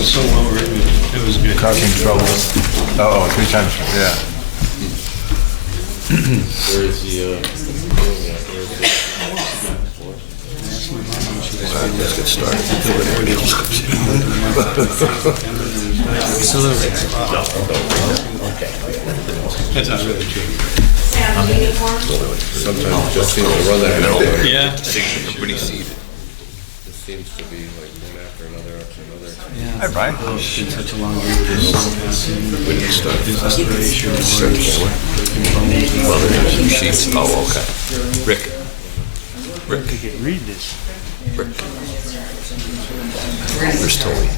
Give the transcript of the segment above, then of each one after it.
was so well written. It was good. Causing trouble. Oh, 3 times, yeah. Where's the, Let's get started. That's not really true. sometimes it just seems to run that middle. Yeah. Everybody seated. It seems to be like one after another after another. Hi, Brian. It's been such a long week. This inspiration. Well, there's some sheets. Oh, okay. Rick. I could read this. Rick. Where's Tony?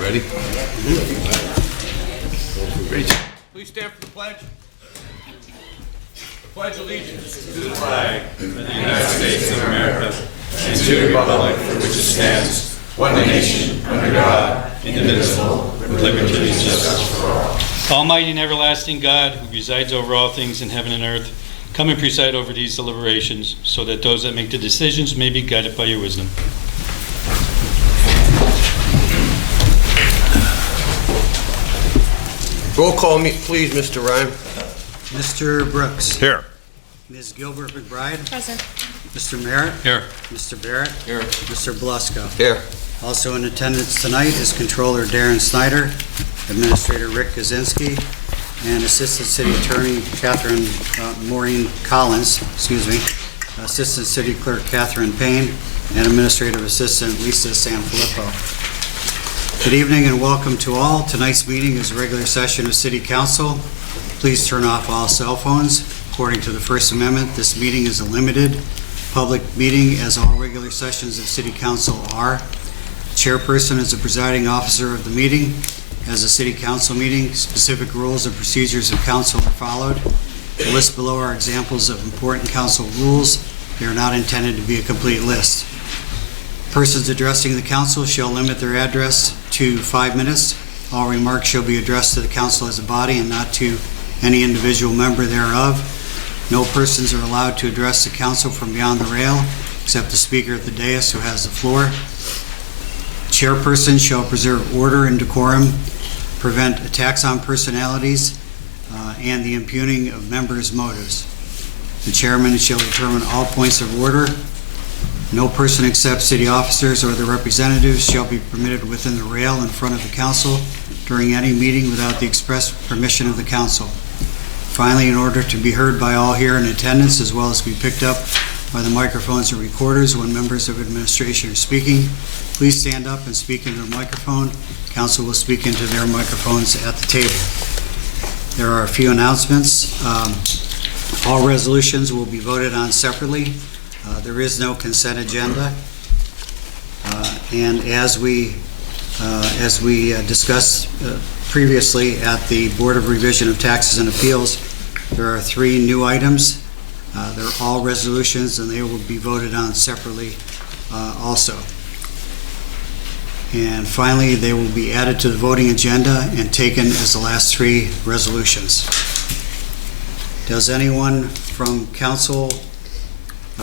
Ready? Please stand for the pledge. The pledge allegiance to the flag of the United States of America and to the republic for which it stands, one nation, under God, indivisible, with liberty and justice for all. Almighty and everlasting God, who presides over all things in heaven and earth, come and preside over these deliberations, so that those that make the decisions may be guided by your wisdom. Roll call, please, Mr. Ryan. Mr. Brooks. Here. Ms. Gilbert McBride. Present. Mr. Merritt. Here. Mr. Barrett. Here. Mr. Blusko. Here. Also in attendance tonight is Controller Darren Snyder, Administrator Rick Kaczynski, and Assistant City Attorney Catherine Maureen Collins, Assistant City Clerk Catherine Payne, and Administrative Assistant Lisa Sanfilippo. Good evening and welcome to all. Tonight's meeting is a regular session of City Council. Please turn off all cell phones. According to the First Amendment, this meeting is a limited public meeting, as all regular sessions of City Council are. Chairperson is the presiding officer of the meeting. As a City Council meeting, specific rules and procedures of council are followed. The list below are examples of important council rules. They are not intended to be a complete list. Persons addressing the council shall limit their address to 5 minutes. All remarks shall be addressed to the council as a body and not to any individual member thereof. No persons are allowed to address the council from beyond the rail, except the speaker at the dais who has the floor. Chairperson shall preserve order and decorum, prevent attacks on personalities, and the impugning of members' motives. The chairman shall determine all points of order. No person except city officers or their representatives shall be permitted within the rail in front of the council during any meeting without the express permission of the council. Finally, in order to be heard by all here in attendance, as well as be picked up by the microphones and recorders when members of administration are speaking, please stand up and speak into the microphone. Council will speak into their microphones at the table. There are a few announcements. All resolutions will be voted on separately. There is no consent agenda. And as we discussed previously at the Board of Revision of Taxes and Appeals, there are 3 new items. They're all resolutions and they will be voted on separately also. And finally, they will be added to the voting agenda and taken as the last 3 resolutions. Does anyone from council,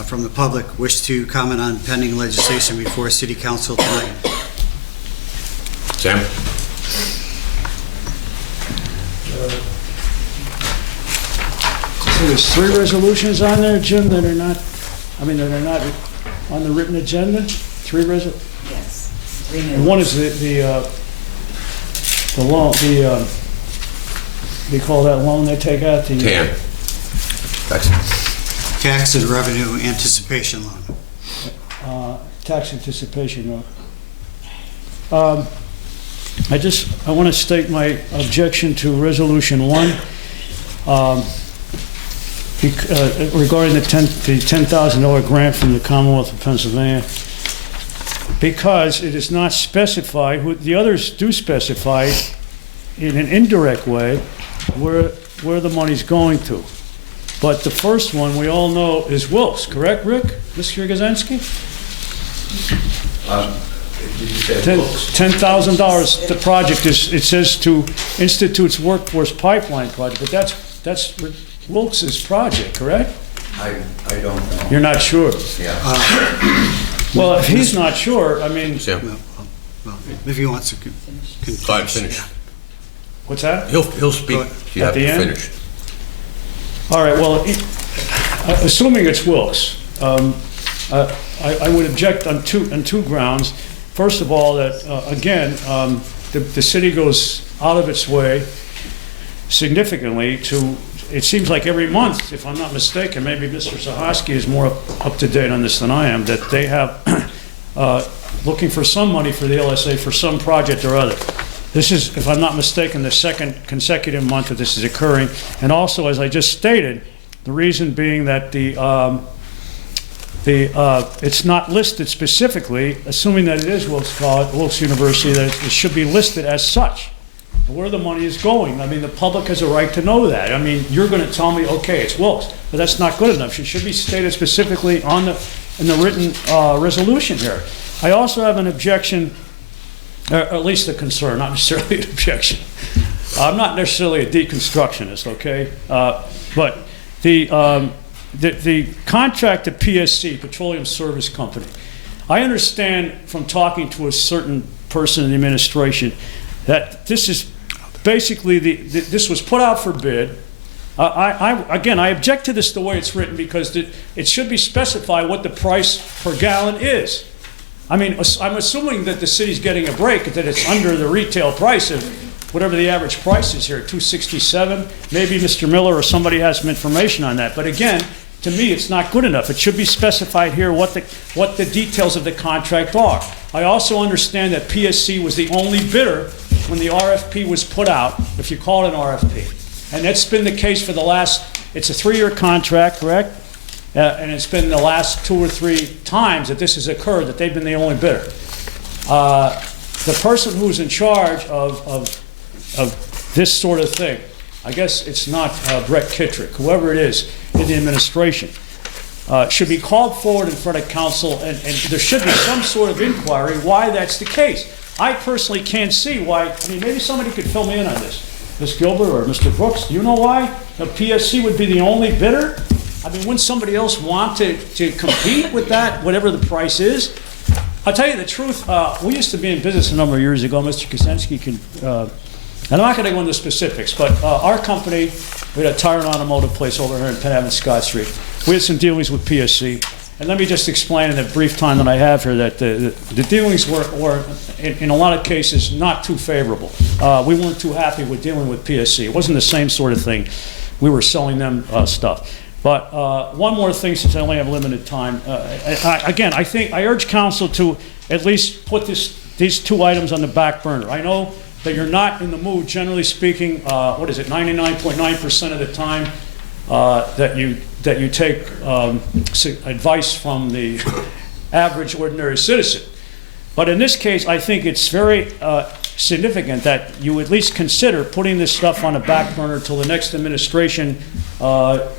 from the public, wish to comment on pending legislation before City Council tonight? Sam? So there's 3 resolutions on there, Jim, that are not on the written agenda? 3 resolutions? Yes. 3 new And one is the loan, they call that loan they take out the... TAN. Tax and revenue anticipation loan. Tax anticipation loan. I want to state my objection to Resolution 1. regarding the $10,000 grant from the Commonwealth of Pennsylvania, because it is not specified, the others do specify in an indirect way where the money's going to. But the first one, we all know, is Wilkes, correct, Rick? Mr. Gazensky? Did you say Wilkes? $10,000, the project is, it says to Institute's Workforce Pipeline Project, but that's Wilkes' project, correct? I don't know. You're not sure? Yeah. Well, if he's not sure, I mean, Well, if he wants to. Go ahead, finish. what's that? He'll speak. You At have the to end? finish. All right, well, assuming it's Wilkes, I would object on two grounds. First of all, that, again, the city goes out of its way significantly to, it seems like every month, if I'm not mistaken, maybe Mr. Sahoski is more up to date on this than I am, that they have looking for some money for the LSA for some project or other. This is, if I'm not mistaken, the second consecutive month that this is occurring. And also, as I just stated, the reason being that it's not listed specifically, assuming that it is Wilkes University, that it should be listed as such, where the money is going. I mean, the public has a right to know that. I mean, you're going to tell me, okay, it's Wilkes, but that's not good enough. It should be stated specifically in the written resolution here. I also have an objection, or at least a concern, not necessarily an objection. I'm not necessarily a deconstructionist, okay? But the contract to PSC, Petroleum Service Company, I understand from talking to a certain person in the administration that this is basically, this was put out for bid. Again, I object to this the way it's written because it should be specified what the price per gallon is. I mean, I'm assuming that the city's getting a break, that it's under the retail price of whatever the average price is here, $2.67. Maybe Mr. Miller or somebody has some information on that. But again, to me, it's not good enough. It should be specified here what the details of the contract are. I also understand that PSC was the only bidder when the RFP was put out, if you call it an RFP. And that's been the case for the last, it's a 3-year contract, correct? And it's been the last 2 or 3 times that this has occurred that they've been the only bidder. The person who's in charge of this sort of thing, I guess it's not Brett Kittrick, whoever it is in the administration, should be called forward in front of council, and there should be some sort of inquiry why that's the case. I personally can't see why. I mean, maybe somebody could fill me in on this. Ms. Gilbert or Mr. Brooks, do you know why the PSC would be the only bidder? I mean, wouldn't somebody else want to compete with that, whatever the price is? I'll tell you the truth, we used to be in business a number of years ago. Mr. Kuczynski can, and I'm not going to go into specifics, but our company, we had a tire and automotive place over here in Penn Avenue, Scott Street. We had some dealings with PSC. And let me just explain in the brief time that I have here that the dealings were in a lot of cases, not too favorable. We weren't too happy with dealing with PSC. It wasn't the same sort of thing. We were selling them stuff. But one more thing, since I only have limited time. Again, I urge council to at least put these 2 items on the back burner. I know that you're not in the mood, generally speaking, 99.9% of the time that you take advice from the average ordinary citizen. But in this case, I think it's very significant that you at least consider putting this stuff on a back burner until the next administration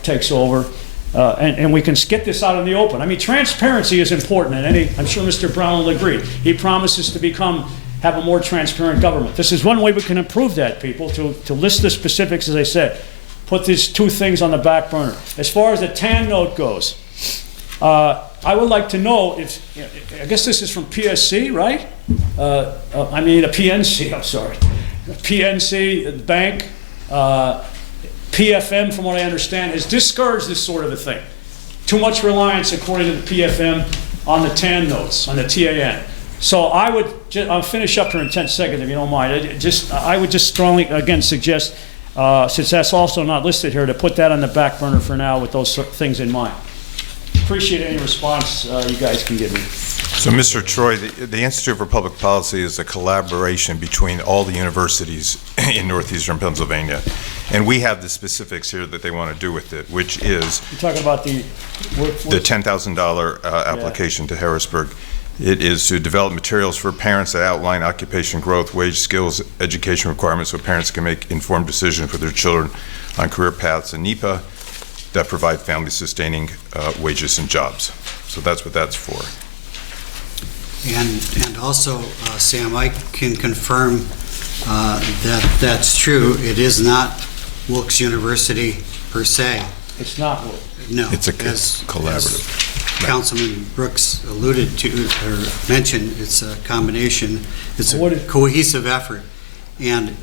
takes over, and we can get this out in the open. I mean, transparency is important, and I'm sure Mr. Brown will agree. He promises to have a more transparent government. This is one way we can improve that, people, to list the specifics, as I said. Put these 2 things on the back burner. As far as the TAN note goes, I would like to know if, I guess this is from PSC, right? A PNC, I'm sorry. PNC, the bank, PFM, from what I understand, has discouraged this sort of a thing. Too much reliance, according to the PFM, on the TAN notes, on the TAN. So I'll finish up here in 10 seconds if you don't mind. I would just strongly, again, suggest, since that's also not listed here, to put that on the back burner for now with those things in mind. Appreciate any response you guys can give me. So, Mr. Troy, the Institute for Public Policy is a collaboration between all the universities in northeastern Pennsylvania. And we have the specifics here that they want to do with it, which is You're talking about the the $10,000 application to Harrisburg. It is to develop materials for parents that outline occupation growth, wage, skills, education requirements so parents can make informed decisions for their children on career paths and NEPA that provide family-sustaining wages and jobs. So that's what that's for. And also, Sam, I can confirm that that's true. It is not Wilkes University per se. It's not Wilkes. No. It's a as collaborative. Councilman Brooks alluded to, or mentioned, it's a combination, it's What a is- cohesive effort. And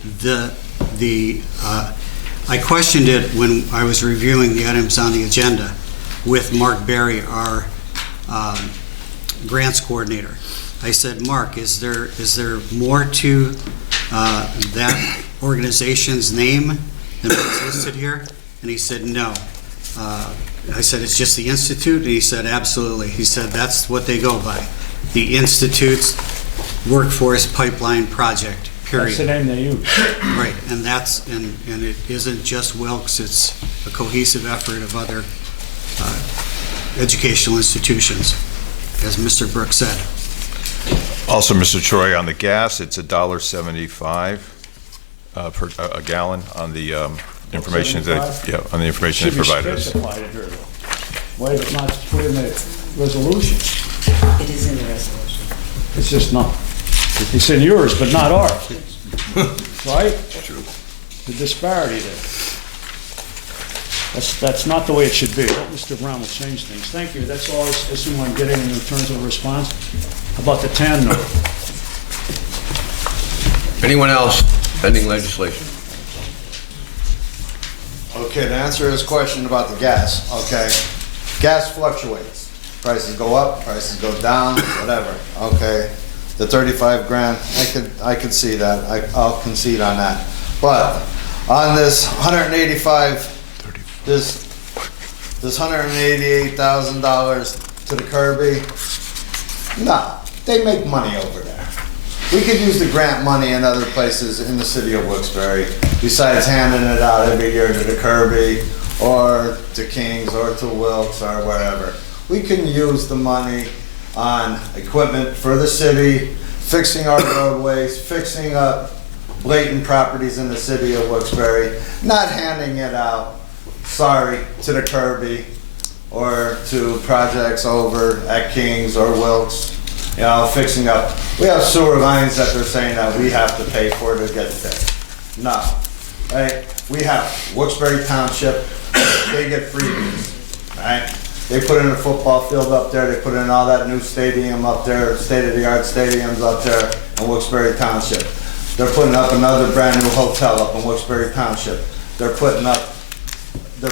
I questioned it when I was reviewing the items on the agenda with Mark Berry, our grants coordinator. I said, Mark, is there more to that organization's name than what's listed here? And he said, no. I said, it's just the Institute? And he said, absolutely. He said, that's what they go by. The Institute's Workforce Pipeline Project, period. That's the name they use. Right, and and it isn't just Wilkes, it's a cohesive effort of other educational institutions, as Mr. Brooks said. Also, Mr. Troy, on the gas, it's $1.75 per a gallon on the information that, yeah, on the information they provided us. Should be specified in here, though. Why is it not put in the resolution? It is in the resolution. It's just not. It's in yours, but not ours. Right? True. The disparity there. That's not the way it should be. Mr. Brown will change things. Thank you. That's all I assume I'm getting in terms of a response about the TAN note. Anyone else pending legislation? Okay, to answer his question about the gas, okay, gas fluctuates. Prices go up, prices go down, whatever, okay. The 35 grand, I could see that, I'll concede on that. But on this 185, this $188,000 to the Kirby, nah, they make money over there. We could use the grant money in other places in the city of Wilkes-Barre, besides handing it out every year to the Kirby, or to Kings, or to Wilkes, or wherever. We can use the money on equipment for the city, fixing our roadways, fixing up blatant properties in the city of Wilkes-Barre, not handing it out, sorry, to the Kirby, or to projects over at Kings or Wilkes. You know, fixing up, we have sewer lines that they're saying that we have to pay for to get fixed. No, right? We have Wilkes-Barre Township, they get freebies, right? They put in a football field up there, they put in all that new stadium up there, state-of-the-art stadiums up there in Wilkes-Barre Township. They're putting up another brand new hotel up in Wilkes-Barre Township. They're putting up a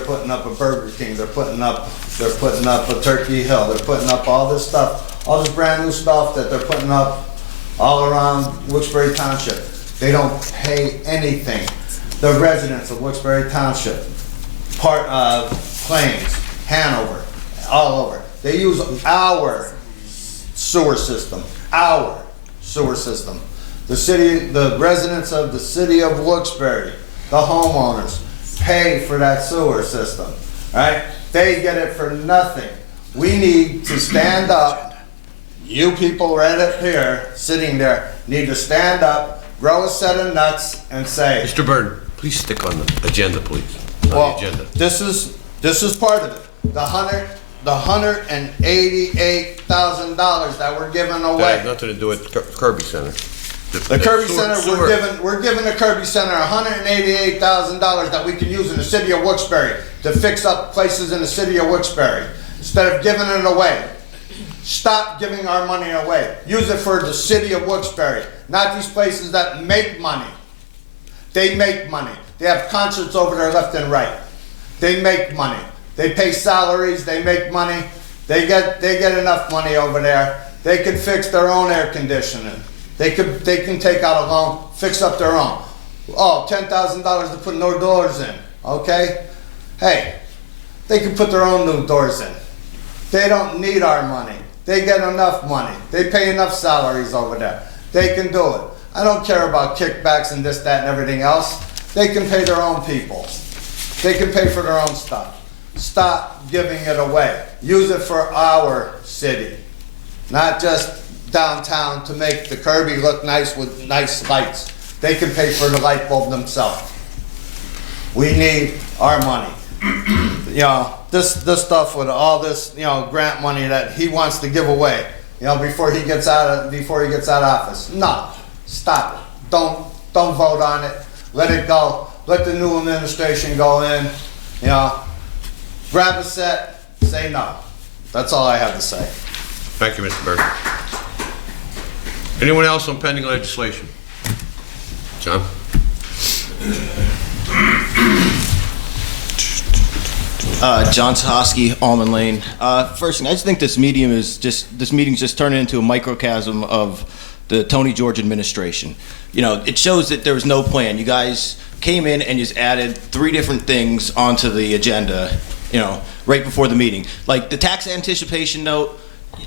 Burger King, they're putting up a Turkey Hill, they're putting up all this stuff. All this brand new stuff that they're putting up all around Wilkes-Barre Township. They don't pay anything. The residents of Wilkes-Barre Township, part of Plains, Hanover, all over, they use our sewer system, The residents of the city of Wilkes-Barre, the homeowners, pay for that sewer system, right? They get it for nothing. We need to stand up. You people right up here, sitting there, need to stand up, grow a set of nuts, and say, Mr. Byrne, please stick on the agenda, please. On the well, agenda. this is part of it. The $188,000 that we're giving That away. has nothing to do with Kirby Center. The Kirby sewer- Center, sewer- we're giving the Kirby Center $188,000 that we can use in the city of Wilkes-Barre to fix up places in the city of Wilkes-Barre, instead of giving it away. Stop giving our money away. Use it for the city of Wilkes-Barre, not these places that make money. They make money. They have concerts over there left and right. They make money. They pay salaries, they make money. They get enough money over there. They can fix their own air conditioning. They can take out a loan, fix up their own. Oh, $10,000 to put no doors in, okay? Hey, they can put their own new doors in. They don't need our money. They get enough money. They pay enough salaries over there. They can do it. I don't care about kickbacks and this, that, and everything else. they can pay their own people. They can pay for their own stuff. Stop giving it away. Use it for our city, not just downtown to make the Kirby look nice with nice lights. They can pay for the light bulb themselves. We need our money. You know, this stuff with all this, you know, grant money that he wants to give away, you know, before he gets out of office. No, stop it. Don't vote on it. Let it go. Let the new administration go in. You know, grab a set, say no. That's all I have to say. Thank you, Mr. Burke. Anyone else on pending legislation? John? John Sahosky, Almond Lane. First thing, I just think this meeting's just turning into a microcosm of the Tony George administration. You know, it shows that there was no plan. You guys came in and just added 3 different things onto the agenda, you know, right before the meeting. Like the tax anticipation note,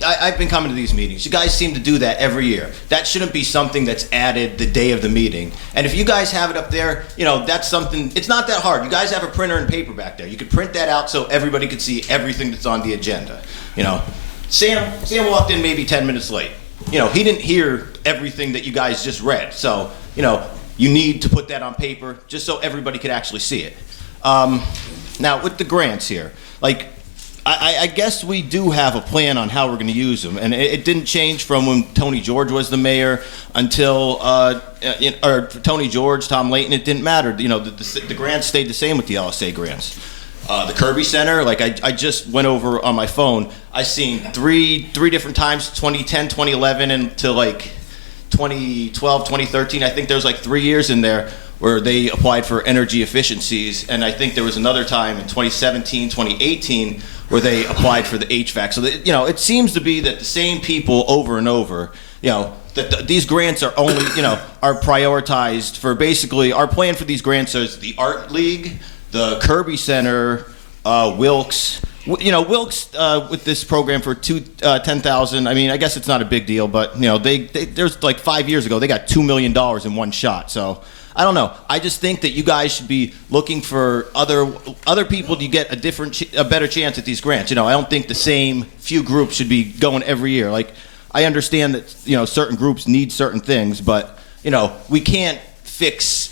I've been coming to these meetings. You guys seem to do that every year. That shouldn't be something that's added the day of the meeting. And if you guys have it up there, you know, that's something, it's not that hard. You guys have a printer and paper back there. You could print that out so everybody could see everything that's on the agenda. You know, Sam walked in maybe 10 minutes late. You know, he didn't hear everything that you guys just read. So, you know, you need to put that on paper just so everybody could actually see it. Now, with the grants here, like, I guess we do have a plan on how we're going to use them, and it didn't change from when Tony George was the mayor until, or Tony George, Tom Layton, it didn't matter. You know, the grants stayed the same with the LSA grants. The Kirby Center, like I just went over on my phone, I seen three different times, 2010, 2011, until like 2012, 2013. I think there was like 3 years in there where they applied for energy efficiencies, and I think there was another time in 2017, 2018, where they applied for the HVAC. So, you know, it seems to be that the same people over and over, you know, that these grants are only, you know, are prioritized for basically, our plan for these grants is the Art League, the Kirby Center, Wilkes. You know, Wilkes with this program for $10,000. I mean, I guess it's not a big deal, but you know, there's like 5 years ago they got $2 million in one shot. So I don't know. I just think that you guys should be looking for other people to get a better chance at these grants. You know, I don't think the same few groups should be going every year. Like, I understand that, you know, certain groups need certain things, but you know, we can't fix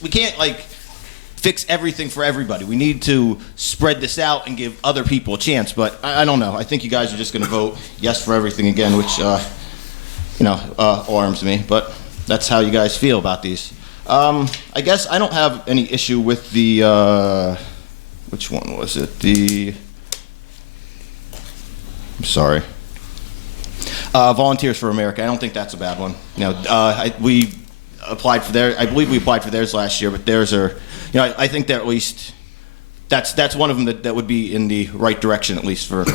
everything for everybody. We need to spread this out and give other people a chance. But I don't know. I think you guys are just going to vote yes for everything again, which you know, alarms me. But that's how you guys feel about these. I guess I don't have any issue with the which one was it? I'm sorry. Volunteers for America. I don't think that's a bad one. You know, we applied for I believe we applied for theirs last year, but theirs are, you know, I think that at least that's one of them that would be in the right direction, at least for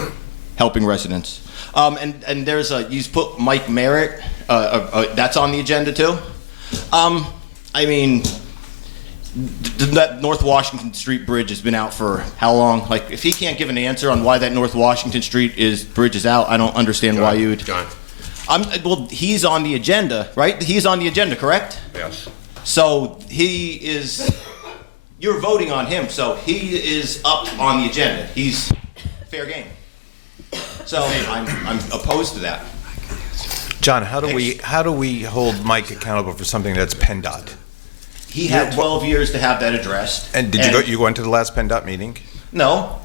helping residents. And there's you put Mike Merritt. That's on the agenda too. I mean, that North Washington Street bridge has been out for how long? Like, if he can't give an answer on why that North Washington Street bridge is out, I don't understand why you would. John. Well, he's on the agenda, right? He's on the agenda, correct? Yes. So you're voting on him, so he is up on the agenda. He's fair game. So I'm opposed to that. John, how do we hold Mike accountable for something that's PennDOT? He had 12 years to have that addressed. And you went to the last PennDOT meeting? No.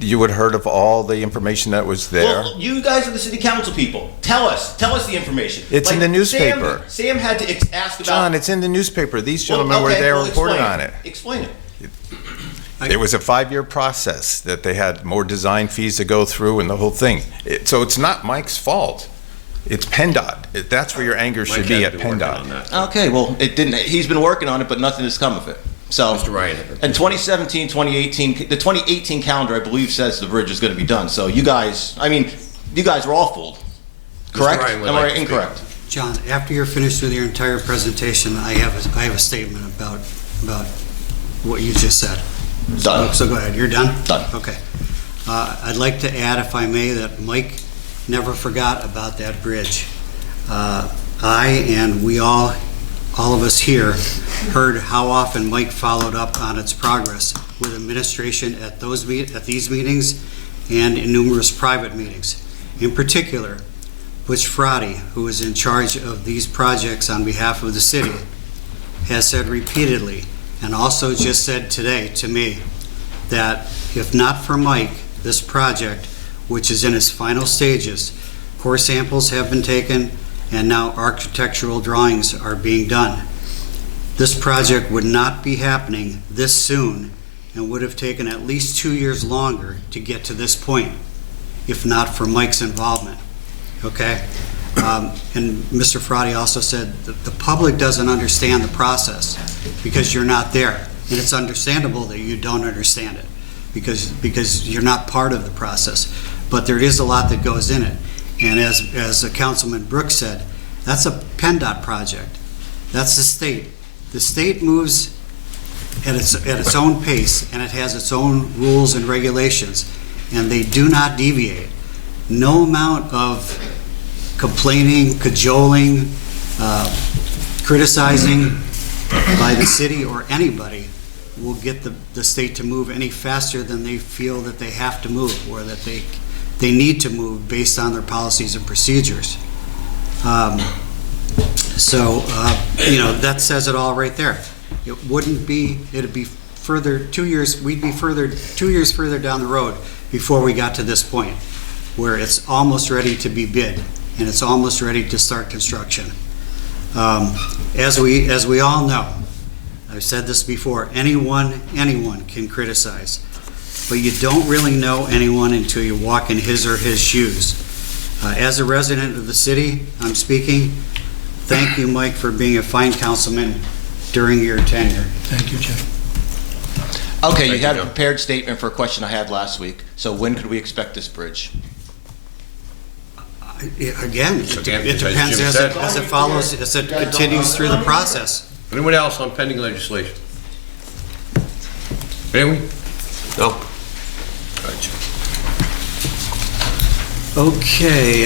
You had heard of all the information that was there? Well, you guys are the city council people. Tell us the information. It's in the newspaper. Sam had to ask about... John, it's in the newspaper. These gentlemen were there reporting on it. Explain it. It was a 5-year process that they had more design fees to go through and the whole thing. So it's not Mike's fault. It's PennDOT. That's where your anger should be, at PennDOT. Okay, well, it didn't. He's been working on it, but nothing has come of it. So, Mr. Ryan. In 2017, 2018, the 2018 calendar, I believe, says the bridge is going to be done. So you guys were all fooled. Correct? Am I incorrect? John, after you're finished with your entire presentation, I have a statement about what you just said. Done. So go ahead. You're done? Done. Okay. I'd like to add, if I may, that Mike never forgot about that bridge. I and we all all of us here heard how often Mike followed up on its progress with administration at these meetings and in numerous private meetings. In particular, Butch Frati, who is in charge of these projects on behalf of the city, has said repeatedly, and also just said today to me, that if not for Mike, this project, which is in its final stages, core samples have been taken, and now architectural drawings are being done. This project would not be happening this soon and would have taken at least 2 years longer to get to this point, if not for Mike's involvement, okay? And Mr. Frati also said that the public doesn't understand the process because you're not there. And it's understandable that you don't understand it because you're not part of the process. But there is a lot that goes in it. And as Councilman Brooks said, that's a PennDOT project. That's the state. The state moves at its own pace, and it has its own rules and regulations, and they do not deviate. No amount of complaining, cajoling, criticizing by the city or anybody will get the state to move any faster than they feel that they have to move or that they need to move based on their policies and procedures. That says it all right there. It'd be further 2 years, we'd be 2 years further down the road before we got to this point where it's almost ready to be bid and it's almost ready to start construction. As we all know, I've said this before, anyone can criticize, but you don't really know anyone until you walk in his or his shoes. As a resident of the city, I'm speaking, thank you, Mike, for being a fine councilman during your tenure. Thank you, Jim. Okay, you had a prepared statement for a question I had last week. So when could we expect this bridge? Again, it depends as it follows, as it continues through the process. Anyone else on pending legislation? Anyone? No? All right, Jim. Okay,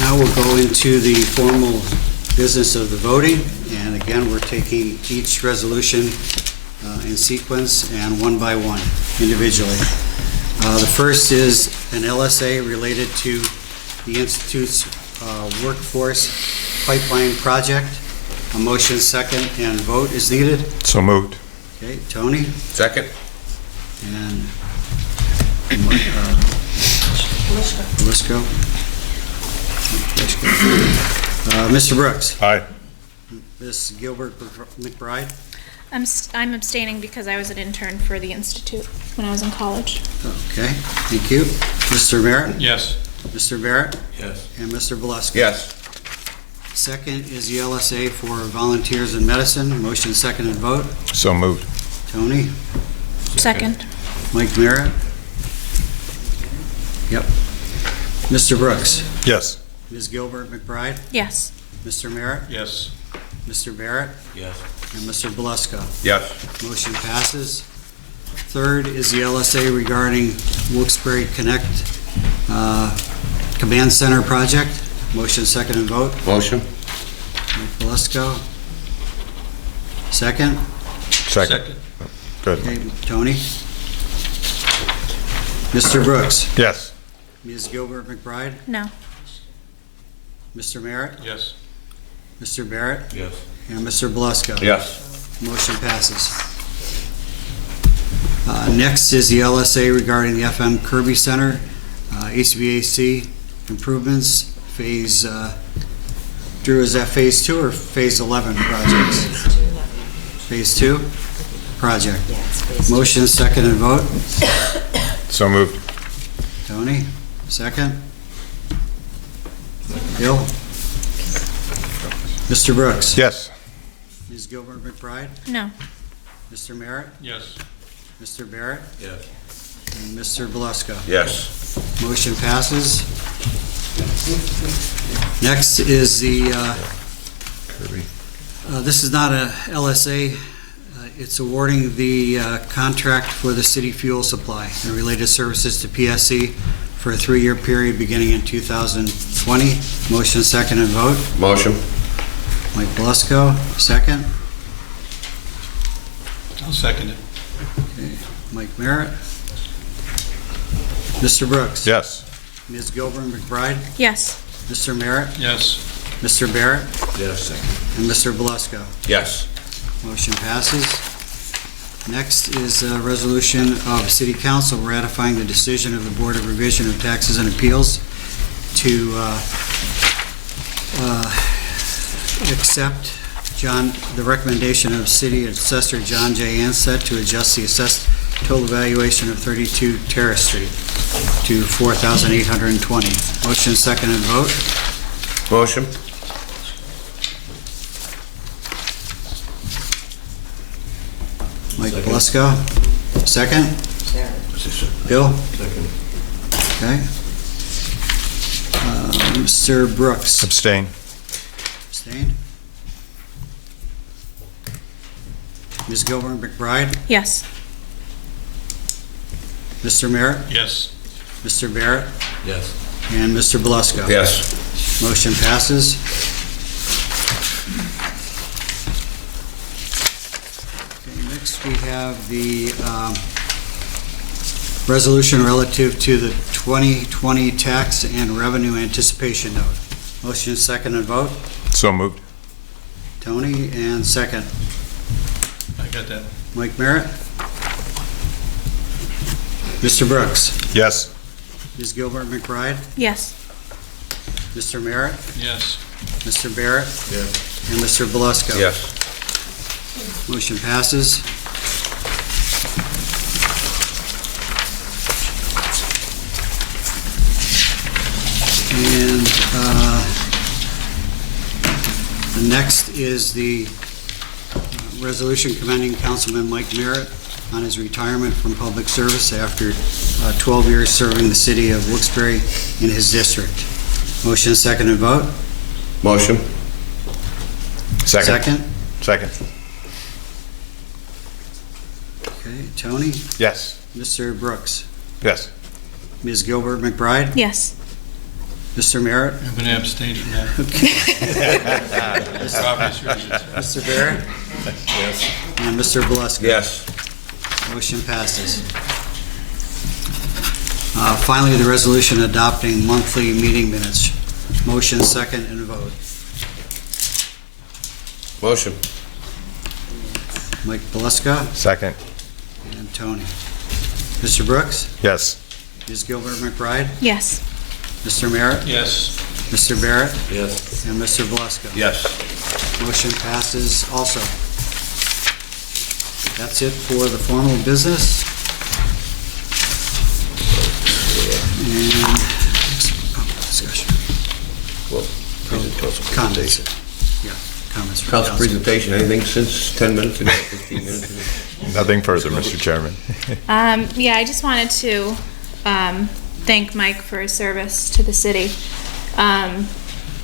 now we'll go into the formal business of the voting. And again, we're taking each resolution in sequence and one by one individually. The first is an LSA related to the Institute's workforce pipeline project. A motion, second, and vote is needed. So moved. Okay, Tony Second? and Lisco. Mr. Brooks. Aye. Ms. Gilbert McBride. I'm abstaining because I was an intern for the Institute when I was in college. Okay, thank you. Mr. Merritt. Yes. Mr. Barrett. Yes. And Mr. Beluska. Yes. Second is the LSA for volunteers in medicine. Motion, second, and vote. So moved. Tony. Second. Mike Merritt. Yep. Mr. Brooks. Yes. Ms. Gilbert McBride. Yes. Mr. Merritt. Yes. Mr. Barrett. Yes. And Mr. Beluska. Yes. Motion passes. Third is the LSA regarding Wilkes-Barre Connect Command Center project. Motion, second, and vote. Motion? Mike Beluska. Second. Second. Good. Okay, Tony. Mr. Brooks. Yes. Ms. Gilbert McBride. No. Mr. Merritt. Yes. Mr. Barrett. Yes. And Mr. Beluska. Yes. Motion passes. Next is the LSA regarding the FM Kirby Center, HVAC improvements, phase, Drew, is that phase 2 or phase 11 projects? Phase 2 project. Yeah, it's phase Motion, second, and vote. So moved. Tony, second. Bill? Mr. Brooks? Yes. Ms. Gilbert McBride? No. Mr. Merritt? Yes. Mr. Barrett? Yes. And Mr. Beluska? Yes. Motion passes. Next is the, Kirby. this is not a LSA. It's awarding the contract for the city fuel supply and related services to PSC for a 3-year period beginning in 2020. Motion, second, and vote. Motion? Mike Belusko, second. I'll second it. Okay. Mike Merritt. Mr. Brooks. Yes. Ms. Gilbert McBride. Yes. Mr. Merritt. Yes. Mr. Barrett. Yes. And Mr. Belusko. Yes. Motion passes. Next is a resolution of City Council ratifying the decision of the Board of Revision of Taxes and Appeals to accept the recommendation of City Assessor John J. Ansett to adjust the assessed total valuation of 32 Terrace Street to $4,820. Motion, second, and vote. Motion. Mike Belusko, second. Bill? Okay. Mr. Brooks, Abstain. abstained. Ms. Gilbert McBride, Yes. Mr. Merritt, Yes. Mr. Barrett, Yes. and Mr. Belusko. Yes. Motion passes. Okay, next we have the resolution relative to the 2020 tax and revenue anticipation note. Motion, second, and vote. So moved. Tony, and second. I got that. Mike Merritt. Mr. Brooks. Yes. Ms. Gilbert McBride. Yes. Mr. Merritt. Yes. Mr. Barrett. Yes. And Mr. Belusko. Yes. Motion passes. And the next is the resolution commending Councilman Mike Merritt on his retirement from public service after 12 years serving the city of Wilkes-Barre in his district. Motion, second, and vote. Motion. Second. Second. Okay, Tony, Yes. Mr. Brooks, Yes. Ms. Gilbert McBride, Yes. Mr. Merritt, I'm going to abstain from that. For obvious reasons. Mr. Barrett, Yes. and Mr. Belusko. Yes. Motion passes. Finally, the resolution adopting monthly meeting minutes. Motion, second, and vote. Motion. Mike Belusko Second. and Tony. Mr. Brooks, Yes. Ms. Gilbert McBride, Yes. Mr. Merritt, Yes. Mr. Barrett, Yes. and Mr. Belusko. Yes. Motion passes also. That's it for the formal business. And public discussion. Well, Comments. Yeah, comments from Council council. presentation, anything since 10 minutes ago, 15 minutes ago? Nothing further, Mr. Chairman. Yeah, I just wanted to thank Mike for his service to the city.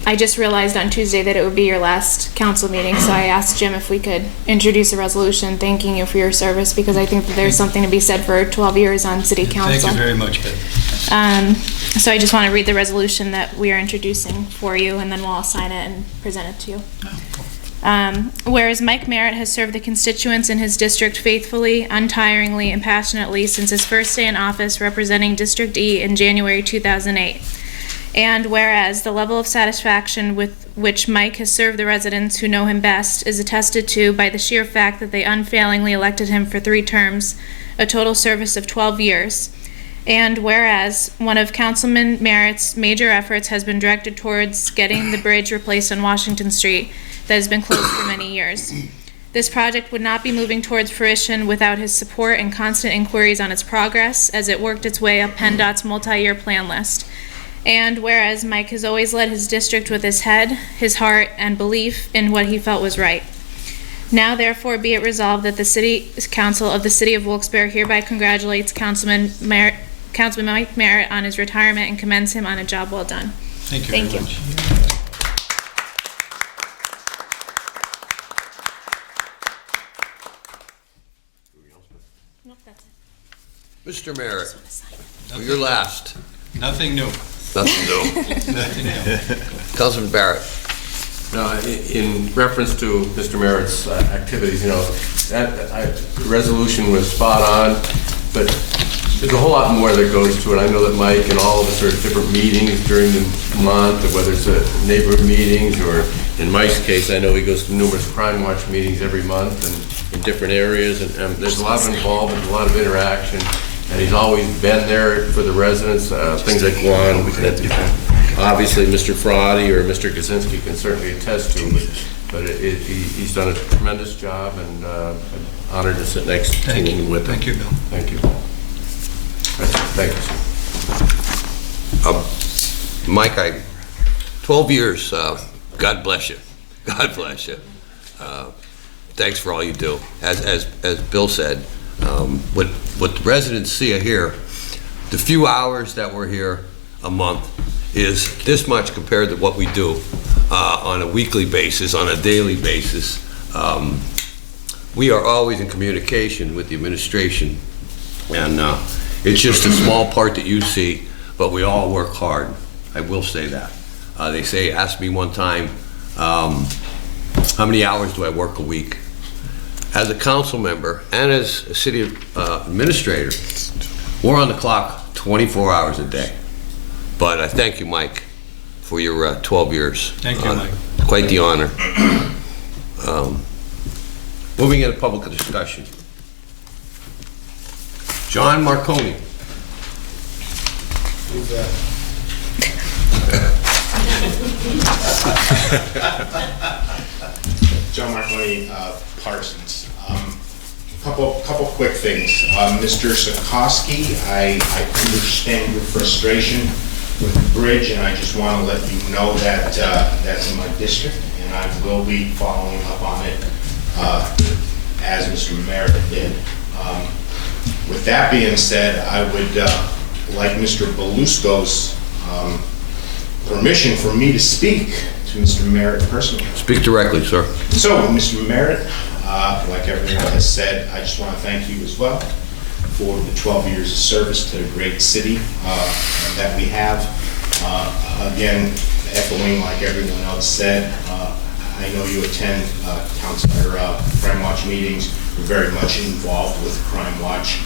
I just realized on Tuesday that it would be your last council meeting, so I asked Jim if we could introduce a resolution thanking you for your service, because I think that there's something to be said for 12 years on city council. Thank you very much, Beth. So I just want to read the resolution that we are introducing for you, and then we'll all sign it and present it to you. Whereas Mike Merritt has served the constituents in his district faithfully, untiringly, and passionately since his first day in office representing District E in January 2008. And whereas the level of satisfaction with which Mike has served the residents who know him best is attested to by the sheer fact that they unfailingly elected him for 3 terms, a total service of 12 years. And whereas one of Councilman Merritt's major efforts has been directed towards getting the bridge replaced on Washington Street that has been closed for many years. This project would not be moving towards fruition without his support and constant inquiries on its progress as it worked its way up PennDOT's multi-year plan list. And whereas Mike has always led his district with his head, his heart, and belief in what he felt was right. Now therefore be it resolved that the City Council of the City of Wilkes-Barre hereby congratulates Councilman Mike Merritt on his retirement and commends him on a job well done. Thank you Thank very you. much. Nope, that's it. Mr. Merritt, Nothing- you're last. Nothing new. Nothing new. Nothing new. Councilman Barrett. In reference to Mr. Merritt's activities, that resolution was spot on, but there's a whole lot more that goes to it. I know that Mike and all of us are at different meetings during the month, whether it's neighborhood meetings or, in Mike's case, I know he goes to numerous Crime Watch meetings every month and in different areas, and there's a lot of involvement, a lot of interaction, and he's always been there for the residents. Things that go on, obviously Mr. Fraudy or Mr. Kaczynski can certainly attest to, but he's done a tremendous job, and I'm honored to sit next to him with him. Thank you, Bill. Thank you. Thank you, sir. Mike, 12 years, God bless you. God bless you. Thanks for all you do. As Bill said, what the residents see here, the few hours that we're here a month is this much compared to what we do on a weekly basis, on a daily basis. We are always in communication with the administration, and it's just a small part that you see, but we all work hard. I will say that. They say, asked me one time, how many hours do I work a week? As a council member and as a city administrator, we're on the clock 24 hours a day. But I thank you, Mike, for your 12 years. Thank you, Mike. Quite the honor. Moving into public discussion. John Marconi. Who's that? John Marconi, Parsons. Couple quick things. Mr. Sikorsky, I understand your frustration with the bridge, and I just want to let you know that that's in my district, and I will be following up on it as Mr. Merritt did. With that being said, I would like Mr. Belusco's permission for me to speak to Mr. Merritt personally. Speak directly, sir. So, Mr. Merritt, like everyone has said, I just want to thank you as well for the 12 years of service to the great city that we have. Again, echoing like everyone else said, I know you attend Crime Watch meetings. You're very much involved with Crime Watch.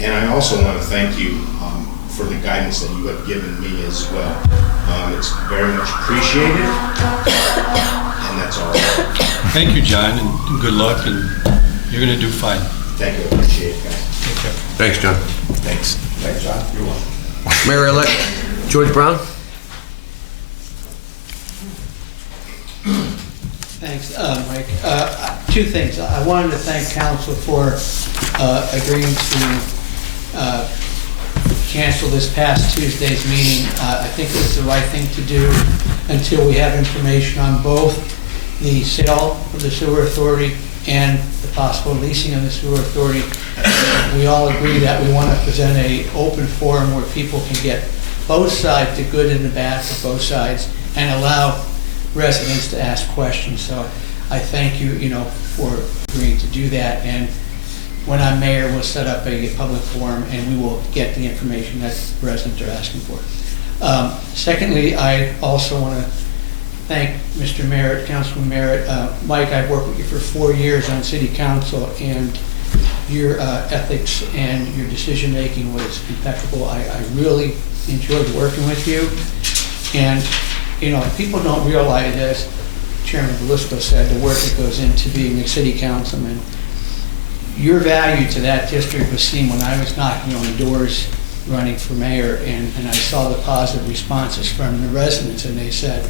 And I also want to thank you for the guidance that you have given me as well. It's very much appreciated, and that's all. Thank you, John, and good luck, and you're going to do fine. Thank you. I appreciate it, guys. Take care. Thanks, John. Thanks. Thanks, John. You're welcome. Mayor-elect George Brown. Thanks, Mike. Two things. I wanted to thank council for agreeing to cancel this past Tuesday's meeting. I think it was the right thing to do until we have information on both the sale of the sewer authority and the possible leasing of the sewer authority. We all agree that we want to present an open forum where people can get both sides, the good and the bad for both sides, and allow residents to ask questions. So I thank you, for agreeing to do that. And when I'm mayor, we'll set up a public forum and we will get the information that residents are asking for. Secondly, I also want to thank Mr. Merritt, Councilman Merritt. Mike, I've worked with you for 4 years on city council, and your ethics and your decision making was impeccable. I really enjoyed working with you. And people don't realize, as Chairman Belusco said, the work that goes into being a city councilman. Your value to that district was seen when I was knocking on doors running for mayor, and I saw the positive responses from the residents, and they said,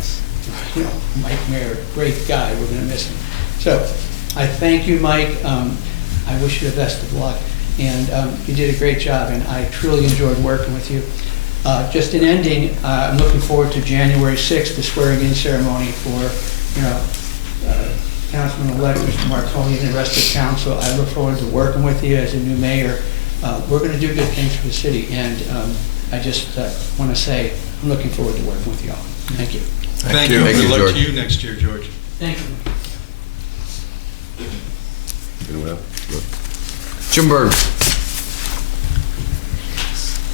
Mike Mayor, great guy, we're going to miss him. So I thank you, Mike. I wish you the best of luck, and you did a great job, and I truly enjoyed working with you. Just in ending, I'm looking forward to January 6th, the swearing-in ceremony for, Councilman-elect Mr. Marconi and the rest of council. I look forward to working with you as a new mayor. We're going to do good things for the city, and I just want to say I'm looking forward to working with you all. Thank you. Thank you. Good luck to you next year, George. Thank you. Jim Byrne.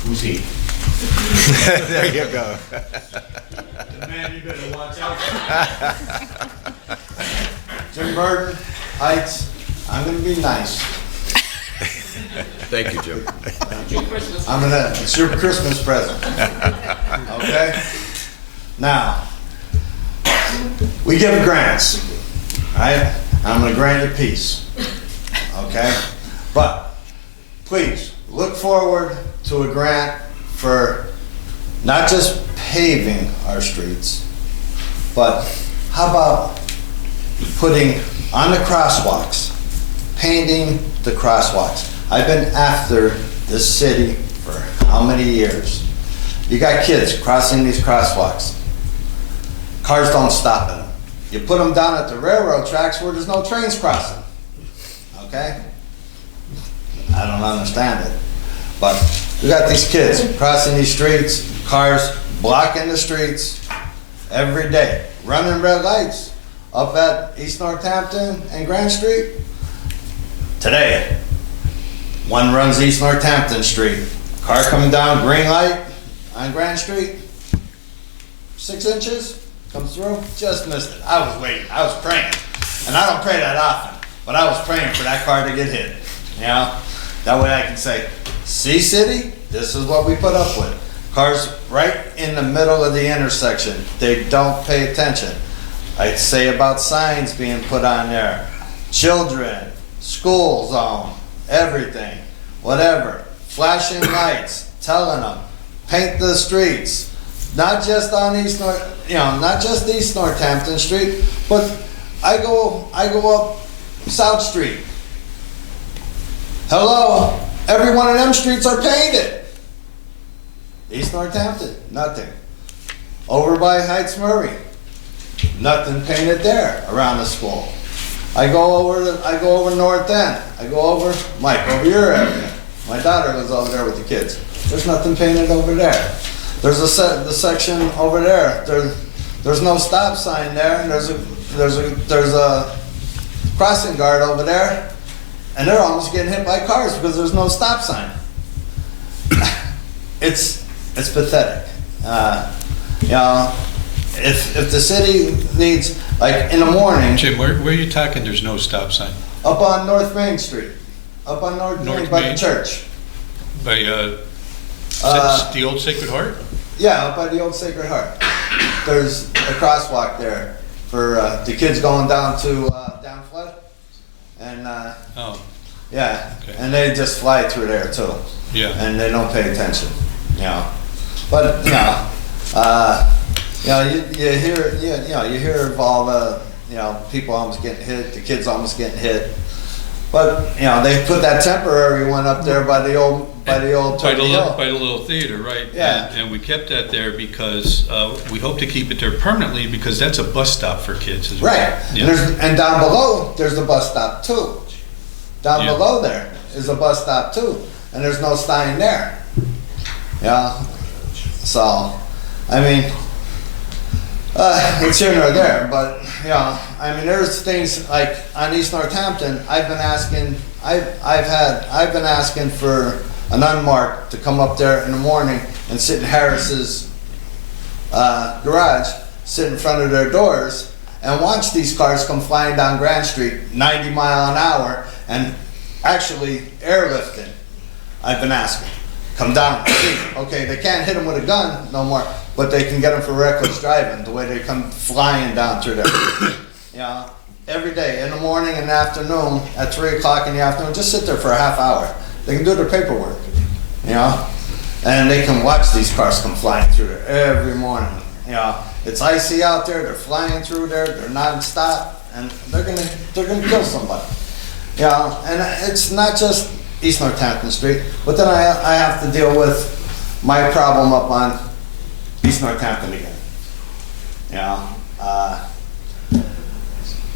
Who's he? There you go. Man, you better watch out. Jim Burton, Heights, I'm gonna be nice. Thank you, Jim. It's your Christmas present. Okay? Now, we give grants, right? I'm gonna grant you peace. Okay? But, please, look forward to a grant for not just paving our streets, but how about putting on the crosswalks, painting the crosswalks. I've been after this city for how many years? You got kids crossing these crosswalks. Cars don't stop in them. You put them down at the railroad tracks where there's no trains crossing. Okay? I don't understand it. But we got these kids crossing these streets, cars blocking the streets every day, running red lights up at East Northampton and Grand Street. Today, one runs East Northampton Street, car coming down, green light on Grand Street, 6 inches, comes through, just missed it. I was waiting, I was praying, and I don't pray that often, but I was praying for that car to get hit, you know? That way I can say, see city, this is what we put up with. Cars right in the middle of the intersection, they don't pay attention. I'd say about signs being put on there, children, school zone, everything, whatever, flashing lights, telling them, paint the streets, not just on not just East Northampton Street, but I go up South Street. Hello, every one of them streets are painted. East Northampton, nothing. Over by Heights Murray, nothing painted there around the school. I go over North End. I go over, Mike, over your area. My daughter lives over there with the kids. There's nothing painted over there. There's the section over there. There's no stop sign there. And there's a crossing guard over there, and they're almost getting hit by cars because there's no stop sign. It's pathetic. You know, if the city needs, like in the morning. Jim, where are you talking there's no stop sign? Up on North Main Street. Up on North Main by the church. By the old Sacred Heart? Yeah, up by the old Sacred Heart. There's a crosswalk there for the kids going down to down Flood. And yeah, okay. And they just fly through there too. Yeah. And they don't pay attention, you know. But you hear of all the people almost getting hit, the kids almost getting hit. But they put that temporary one up there by the old By the little theater, right? Yeah. And we kept that there because we hope to keep it there permanently because that's a bus stop for kids as well. Right. Yeah. And down below there's the bus stop too. Down below there is a bus stop too, and there's no sign there. Yeah. So, I mean, it's here nor there, but I mean, there's things like on East Northampton. I've been asking for an unmarked to come up there in the morning and sit in Harris's garage, sit in front of their doors, and watch these cars come flying down Grand Street 90 mile an hour and actually airlifting. I've been asking. Come down and see. Okay, they can't hit them with a gun no more, but they can get them for reckless driving, the way they come flying down through there. Every day, in the morning and afternoon, at 3 o'clock in the afternoon, just sit there for a half hour. They can do their paperwork, and they can watch these cars come flying through there every morning. It's icy out there, they're flying through there, they're non-stop, and they're gonna kill somebody. And it's not just East Northampton Street, but then I have to deal with my problem up on East Northampton again.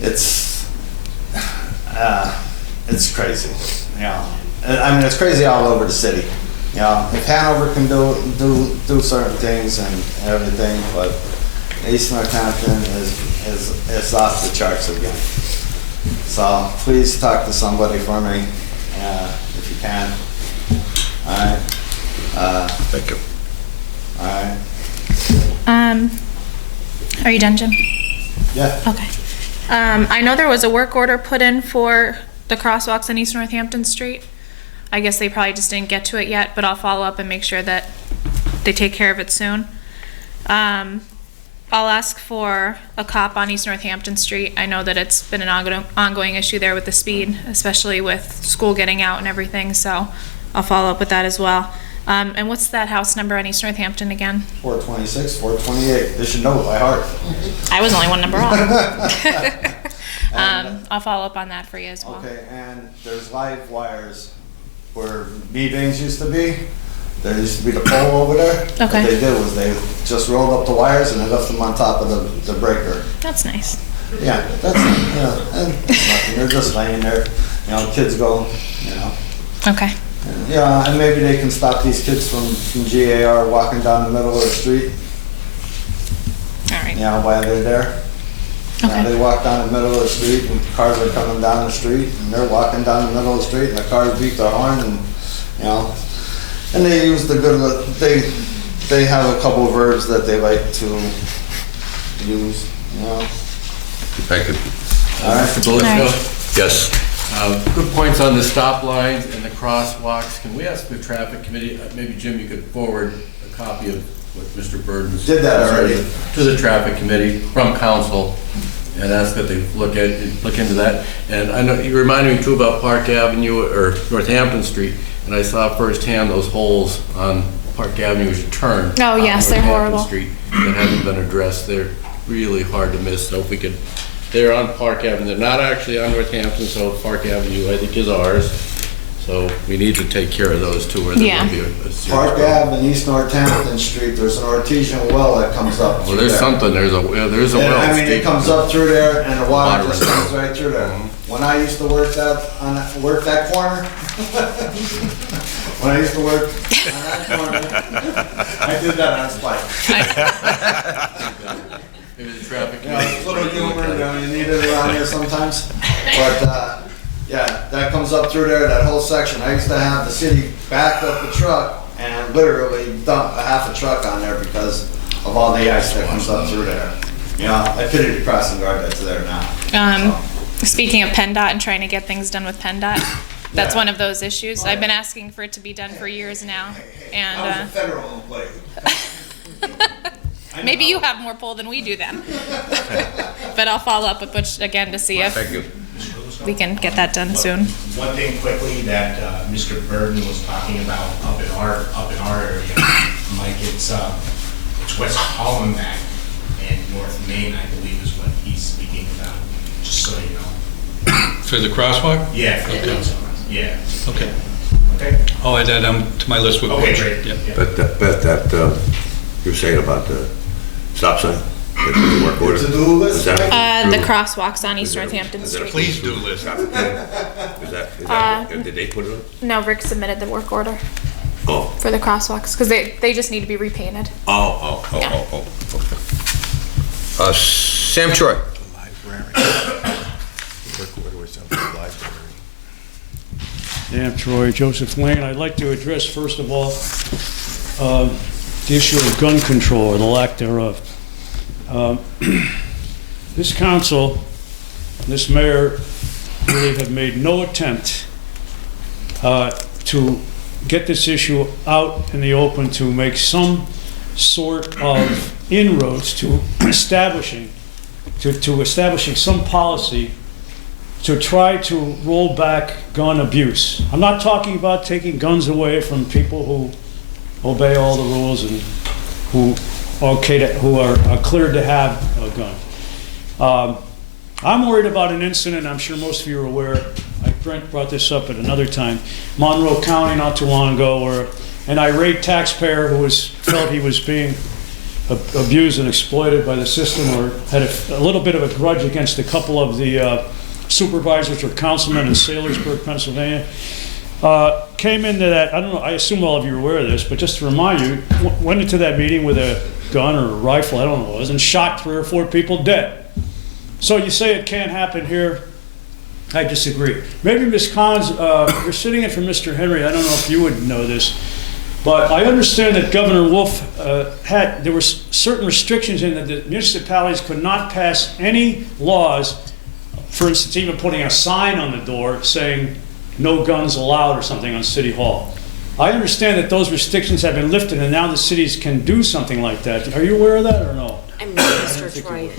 It's crazy. I mean, it's crazy all over the city. If Hanover can do certain things and everything, but East Northampton is off the charts again. So please talk to somebody for me, if you can. All right. Thank you. All right. Are you done, Jim? Yeah. Okay. I know there was a work order put in for the crosswalks on East Northampton Street. I guess they probably just didn't get to it yet, but I'll follow up and make sure that they take care of it soon. I'll ask for a cop on East Northampton Street. I know that it's been an ongoing issue there with the speed, especially with school getting out and everything, so I'll follow up with that as well. And what's that house number on East Northampton again? 426, 428. They should know it by heart. I was only one number off. I'll follow up on that for you as well. Okay, and there's live wires where meetings used to be. There used to be the pole over there. Okay. What they did was they just rolled up the wires and they left them on top of the breaker. That's nice. Yeah, that's, and it's nothing. They're just laying there. Kids go, Okay. Yeah, and maybe they can stop these kids from GAR walking down the middle of the street. All right. While they're there. Okay. They walk down the middle of the street and cars are coming down the street and they're walking down the middle of the street and the cars beat their horn and, and they use the good, they have a couple of verbs that they like to use, Thank you. All right, Mr. Belisco? Yes. Good points on the stop lines and the crosswalks. Can we ask the traffic committee, maybe Jim, you could forward a copy of what Mr. Burden's. Did that already. To the traffic committee from council and ask that they look into that. And I know, you reminded me too about Park Avenue or Northampton Street, and I saw firsthand those holes on Park Avenue as you turn. Oh, yes, they're Northampton horrible. Street that haven't been addressed. They're really hard to miss, so if we could. They're on Park Avenue. They're not actually on Northampton, so Park Avenue, I think, is ours. So we need to take care of those two, or there will be a serious Park problem. Ave and East Northampton Street, there's an artesian well that comes up Well, through there's there. something. There's a well. I mean, it comes up through there and the water just Water comes right through there. When I used to work that corner, when I used to work on that corner, I did that on spike. Maybe the traffic. It's a little humor, you need it around here sometimes. But, yeah, that comes up through there, that whole section. I used to have the city back up the truck and literally dump a half a truck on there because of all the ice that comes up through there. I pity the crossing guard that's there now. Speaking of PennDOT and trying to get things done with PennDOT, that's Yeah. one of those issues. I've been asking for it to be done for years now, I was a and federal employee. maybe you have more pull than we do then. But I'll follow up with Butch again to see if Thank you. we can get that done soon. One thing quickly that Mr. Burden was talking about up in our area, Mike, it's West Hollenbeck and North Main, I believe, is what he's speaking about. Just so you know. For the crosswalk? Yeah. For Okay. those ones. Yeah. Okay. Okay. I'll add that to my list with Okay, Butch. great. Yep. Yeah. But that you're saying about the stop sign, the work order. To-do list? Is that The through- crosswalks on East Northampton is that Street. Please do list. Is that, did they put it on? No, Rick submitted the work order Oh, for the crosswalks, because they just need to be repainted. Sam Troy. Dan Troy, Joseph Lane. I'd like to address, first of all, the issue of gun control or the lack thereof. This council, this mayor really have made no attempt to get this issue out in the open to make some sort of inroads to establishing some policy to try to roll back gun abuse. I'm not talking about taking guns away from people who obey all the rules and who are cleared to have a gun. I'm worried about an incident, I'm sure most of you are aware, Brent brought this up at another time, Monroe County not too long ago, where an irate taxpayer who felt he was being abused and exploited by the system, or had a little bit of a grudge against a couple of the supervisors or councilmen in Saylorsburg, Pennsylvania, came into that, I don't know, I assume all of you are aware of this, but just to remind you, went into that meeting with a gun or a rifle, I don't know what it was, and shot 3 or 4 people dead. So you say it can't happen here, I disagree. Maybe Ms. Collins, you're sitting in for Mr. Henry, I don't know if you would know this. But I understand that Governor Wolf there were certain restrictions in that the municipalities could not pass any laws, for instance, even putting a sign on the door saying no guns allowed or something on City Hall. I understand that those restrictions have been lifted and now the cities can do something like that. Are you aware of that or no? I'm not Mr. Troy.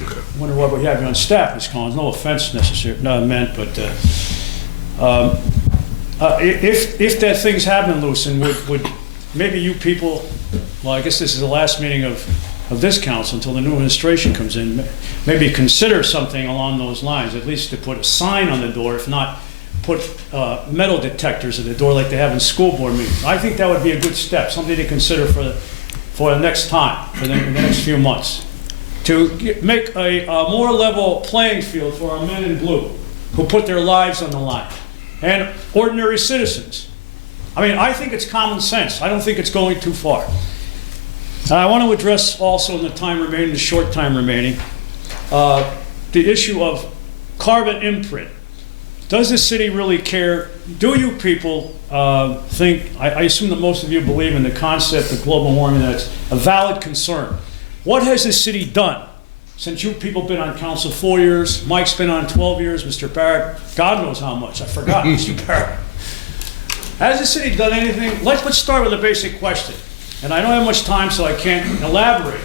I wonder why we have you on staff, Ms. Collins. No offense necessary, not meant, but if that thing's happening, Lucien, would maybe you people, well, I guess this is the last meeting of this council until the new administration comes in, maybe consider something along those lines, at least to put a sign on the door, if not put metal detectors at the door like they have in school board meetings. I think that would be a good step, something to consider for the next time, for the next few months, to make a more level playing field for our men in blue who put their lives on the line, and ordinary citizens. I mean, I think it's common sense. I don't think it's going too far. I want to address also in the time remaining, the short time remaining, the issue of carbon imprint. Does the city really care? Do you people think, I assume that most of you believe in the concept of global warming, that's a valid concern. What has the city done since you people been on council 4 years, Mike's been on 12 years, Mr. Barrett, God knows how much, I forgot, Mr. Barrett. Has the city done anything? Let's start with a basic question. And I don't have much time, so I can't elaborate.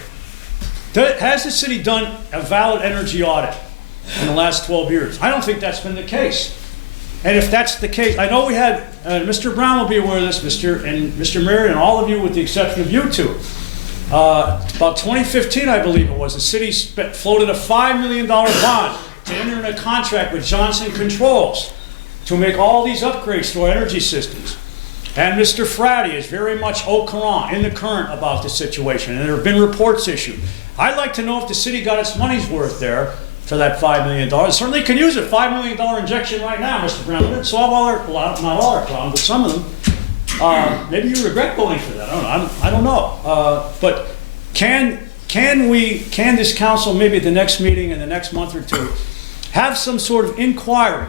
Has the city done a valid energy audit in the last 12 years? I don't think that's been the case. And if that's the case, I know we had, Mr. Brown will be aware of this, Mr. Merritt, and all of you with the exception of you two. About 2015, I believe it was, the city floated a $5 million bond to enter in a contract with Johnson Controls to make all these upgrades to our energy systems. And Mr. Frady is very much au courant, in the current about the situation, and there have been reports issued. I'd like to know if the city got its money's worth there for that $5 million. Certainly can use a $5 million injection right now, Mr. Brown. It'd solve all our, well, not all our problems, but some of them. Maybe you regret voting for that. I don't know. But can this council, maybe at the next meeting in the next month or two, have some sort of inquiry?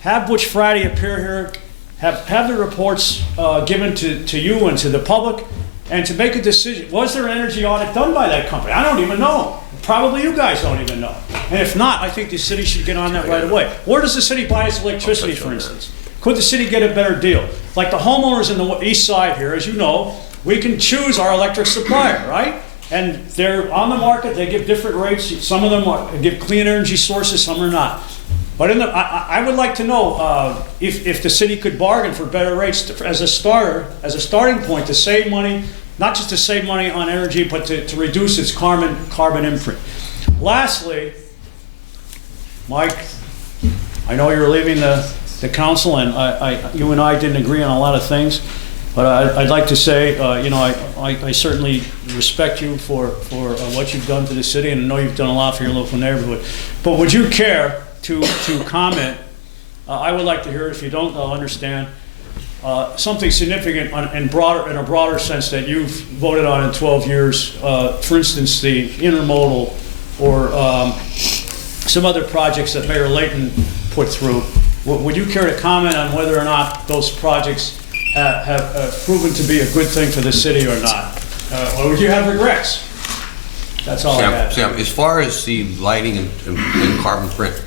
Have Butch Frady appear here, have the reports given to you and to the public, and to make a decision. Was there an energy audit done by that company? I don't even know. Probably you guys don't even know. And if not, I think the city should get on that right away. Where does the city buy its electricity, for instance? Could the city get a better deal? Like the homeowners in the east side here, as you know, we can choose our electric supplier, right? And they're on the market, they give different rates. Some of them give clean energy sources, some are not. But I would like to know if the city could bargain for better rates as a starting point to save money, not just to save money on energy, but to reduce its carbon imprint. Lastly, Mike, I know you're leaving the council, and you and I didn't agree on a lot of things, but I'd like to say, I certainly respect you for what you've done for the city, and I know you've done a lot for your local neighborhood. But would you care to comment? I would like to hear it. If you don't, I'll understand. Something significant in a broader sense that you've voted on in 12 years. For instance, the intermodal or some other projects that Mayor Layton put through. Would you care to comment on whether or not those projects have proven to be a good thing for the city or not? Or would you have regrets? That's all I have. Sam, as far as the lighting and carbon print,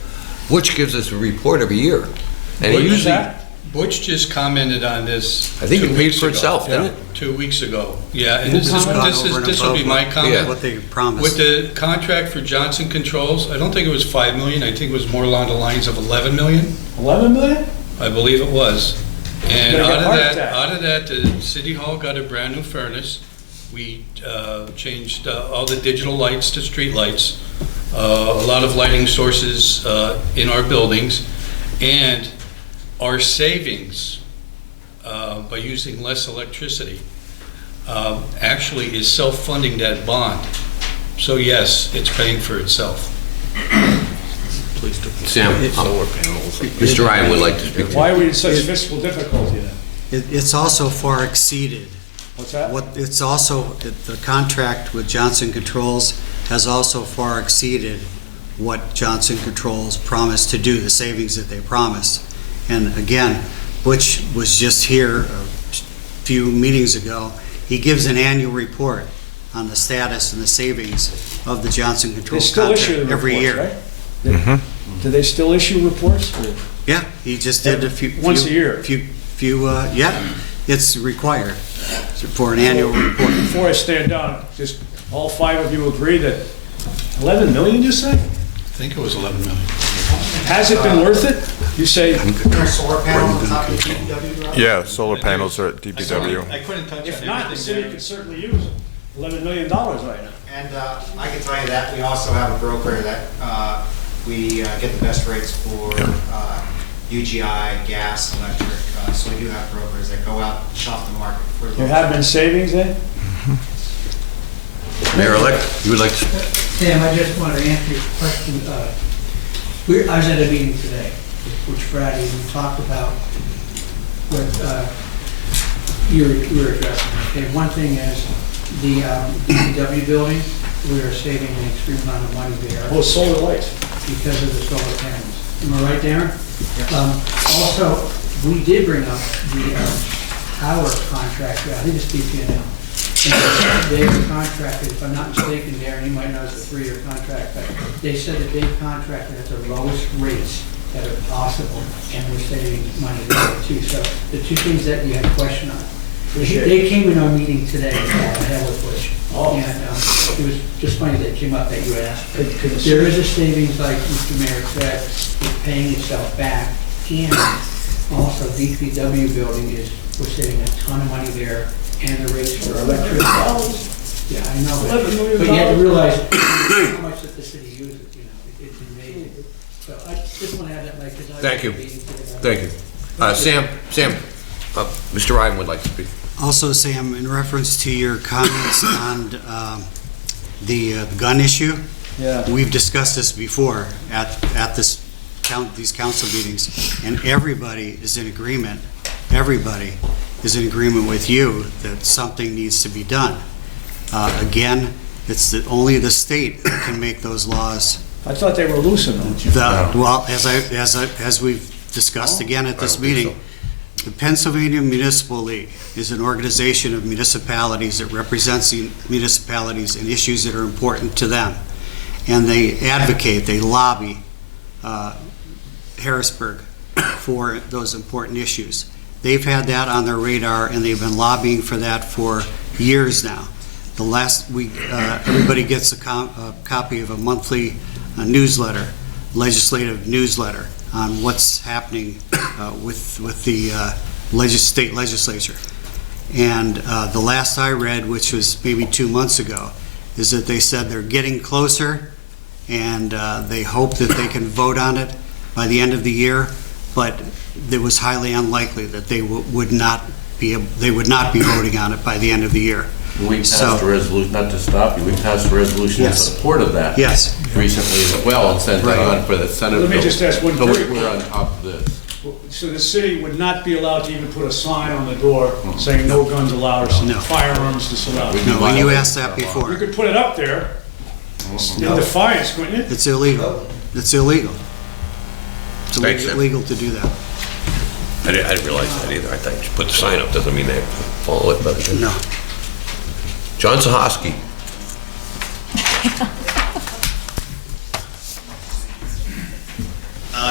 Butch gives us a report every year. And he usually, Butch just commented on this. I think it paid for itself, didn't it? 2 weeks ago. Yeah, and this will be my comment. Yeah. What they promised. With the contract for Johnson Controls, I don't think it was $5 million. I think it was more along the lines of $11 million. 11 million? I believe it was. And You're gonna get a heart out of that, the City Hall got a brand new furnace. We changed all the digital lights to street lights, a lot of lighting sources in our buildings, and our savings by using less electricity actually is self-funding that bond. So yes, it's paying for itself. Sam, Mr. Ryan would like to speak to you. Why are we in such fiscal difficulty then? It's also far exceeded. What's that? It's also, the contract with Johnson Controls has also far exceeded what Johnson Controls promised to do, the savings that they promised. And again, Butch was just here few meetings ago, he gives an annual report on the status and the savings of the Johnson They Control still issue contract the every reports, year. right? Do they still issue reports? Yeah, he just did a few. Once a year? Yeah, it's required for an annual report. Before I stand down, just all 5 of you agree that 11 million, you say? I think it was 11 million. Has it been worth it? You say, Solar panels on top of the DPW garage? Yeah, solar panels are at DPW. I couldn't touch if on not, the everything city there. could certainly use $11 million right now. And I can tell you that we also have a broker that we get the best rates for UGI, gas, electric. So we do have brokers that go out and shop the market for There have been savings then? Mayor-elect, you would like to? Sam, I just want to answer your question. I was at a meeting today with Friday, and we talked about what you were addressing. Okay, one thing is the DPW building, we are saving an extreme amount of money there. Oh, solar lights. Because of the solar panels. Am I right, Darren? Also, we did bring up the power contractor, I think it's DP&L. They were contracted, if I'm not mistaken, Darren, you might know it's a 3-year contract, but they said that they contracted at the lowest rates that are possible, and we're saving money there too. So the two things that you had a question on. They came in our meeting today, hell with which. Oh. And it was just funny that it came up that you asked. There is a savings, like Mr. Mayor said, it's paying itself back. And also DPW building we're saving a ton of money there, and the rates for electricity. Yeah, I know. $11 million. But you have to realize how much that the city uses, it's amazing. So I just want to add that, like, because I. Thank you. Thank you. Sam, Mr. Ryan would like to speak. Also, Sam, in reference to your comments on the gun issue, Yeah. we've discussed this before at these council meetings, and everybody is in agreement. Everybody is in agreement with you that something needs to be done. Again, it's only the state that can make those laws. I thought they were loosened, don't you? Well, as we've discussed again at this meeting, the Pennsylvania Municipal League is an organization of municipalities that represents the municipalities and issues that are important to them. And they advocate, they lobby Harrisburg for those important issues. They've had that on their radar, and they've been lobbying for that for years now. The last week, everybody gets a copy of a monthly newsletter, legislative newsletter, on what's happening with the state legislature. And the last I read, which was maybe 2 months ago, is that they said they're getting closer, and they hope that they can vote on it by the end of the year, but it was highly unlikely that they would not be voting on it by the end of the year. We passed a resolution, not to stop you, we passed a resolution in support of that. Yes. Recently as well, and sent that on for the Senate bill. Let me just ask one So very- we're on top of this. So the city would not be allowed to even put a sign on the door saying no guns allowed or No. firearms disallowed? No, and you asked that You before. could put it up there in defiance, couldn't you? It's illegal. It's illegal. It's Thanks, Sam. illegal to do that. I didn't realize that either. I thought you put the sign up, doesn't mean they have to follow it, but. No. John Sahoski.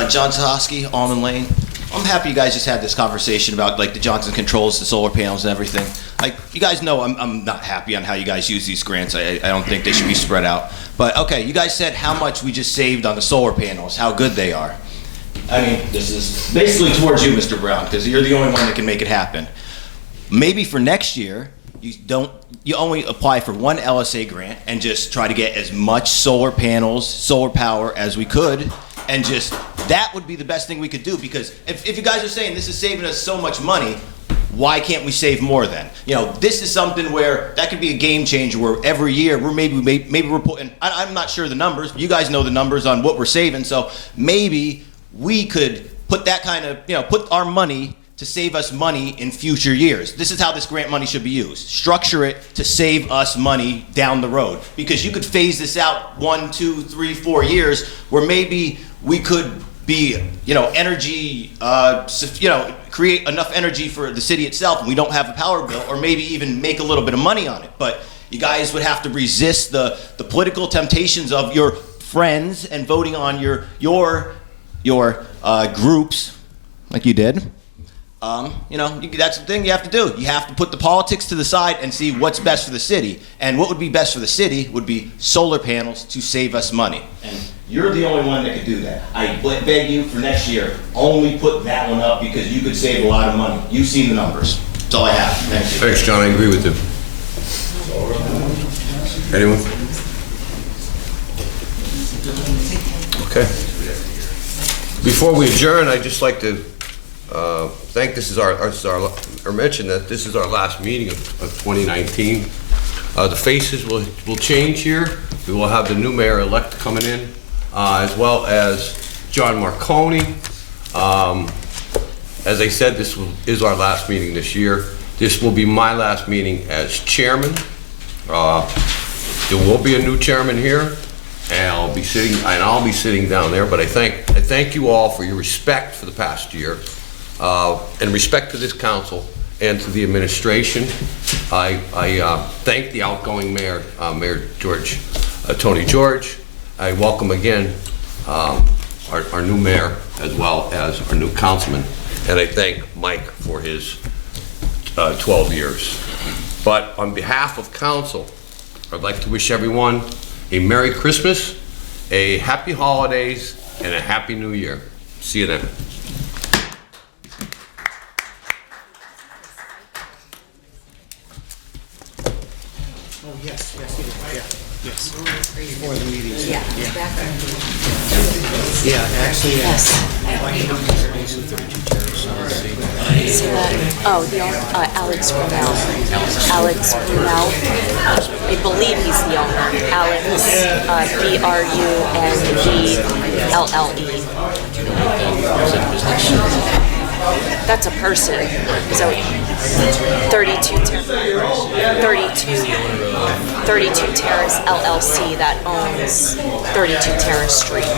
John Sahoski, Almond Lane. I'm happy you guys just had this conversation about like the Johnson Controls, the solar panels and everything. Like, you guys know I'm not happy on how you guys use these grants. I don't think they should be spread out. But okay, you guys said how much we just saved on the solar panels, how good they are. I mean, this is basically towards you, Mr. Brown, because you're the only one that can make it happen. Maybe for next year, you only apply for one LSA grant and just try to get as much solar panels, solar power as we could, and just, that would be the best thing we could do, because if you guys are saying this is saving us so much money, why can't we save more then? You know, this is something where that could be a game changer, where every year maybe we're putting, I'm not sure the numbers, but you guys know the numbers on what we're saving, so maybe we could put that kind of, put our money to save us money in future years. This is how this grant money should be used. Structure it to save us money down the road. Because you could phase this out 1, 2, 3, 4 years, where maybe we could be, energy, create enough energy for the city itself, and we don't have a power bill, or maybe even make a little bit of money on it. But you guys would have to resist the political temptations of your friends and voting on your groups, like you did. That's the thing you have to do. You have to put the politics to the side and see what's best for the city. And what would be best for the city would be solar panels to save us money. And you're the only one that could do that. I beg you for next year, only put that one up because you could save a lot of money. You've seen the numbers. That's all I have. Thank you. Thanks, John. I agree with you. Anyone? Okay. Before we adjourn, I'd just like to mention that this is our last meeting of 2019. The faces will change here. We will have the new mayor-elect coming in, as well as John Marconi. As I said, this is our last meeting this year. This will be my last meeting as chairman. There will be a new chairman here, and I'll be sitting down there. But I thank you all for your respect for the past year. And respect to this council and to the administration. I thank the outgoing mayor, Mayor Tony George. I welcome again our new mayor as well as our new councilman. And I thank Mike for his 12 years. But on behalf of council, I'd like to wish everyone a Merry Christmas, a Happy Holidays, and a Happy New Year. See you then. Yes. Before the meeting. Yeah. Yeah, actually, Yes. See that? Oh, the Alex Brunel. Alex Brunel. I believe he's the owner. Alex, BRUNVLLE. That's a person. So 32 Terrace LLC that owns 32 Terrace Street.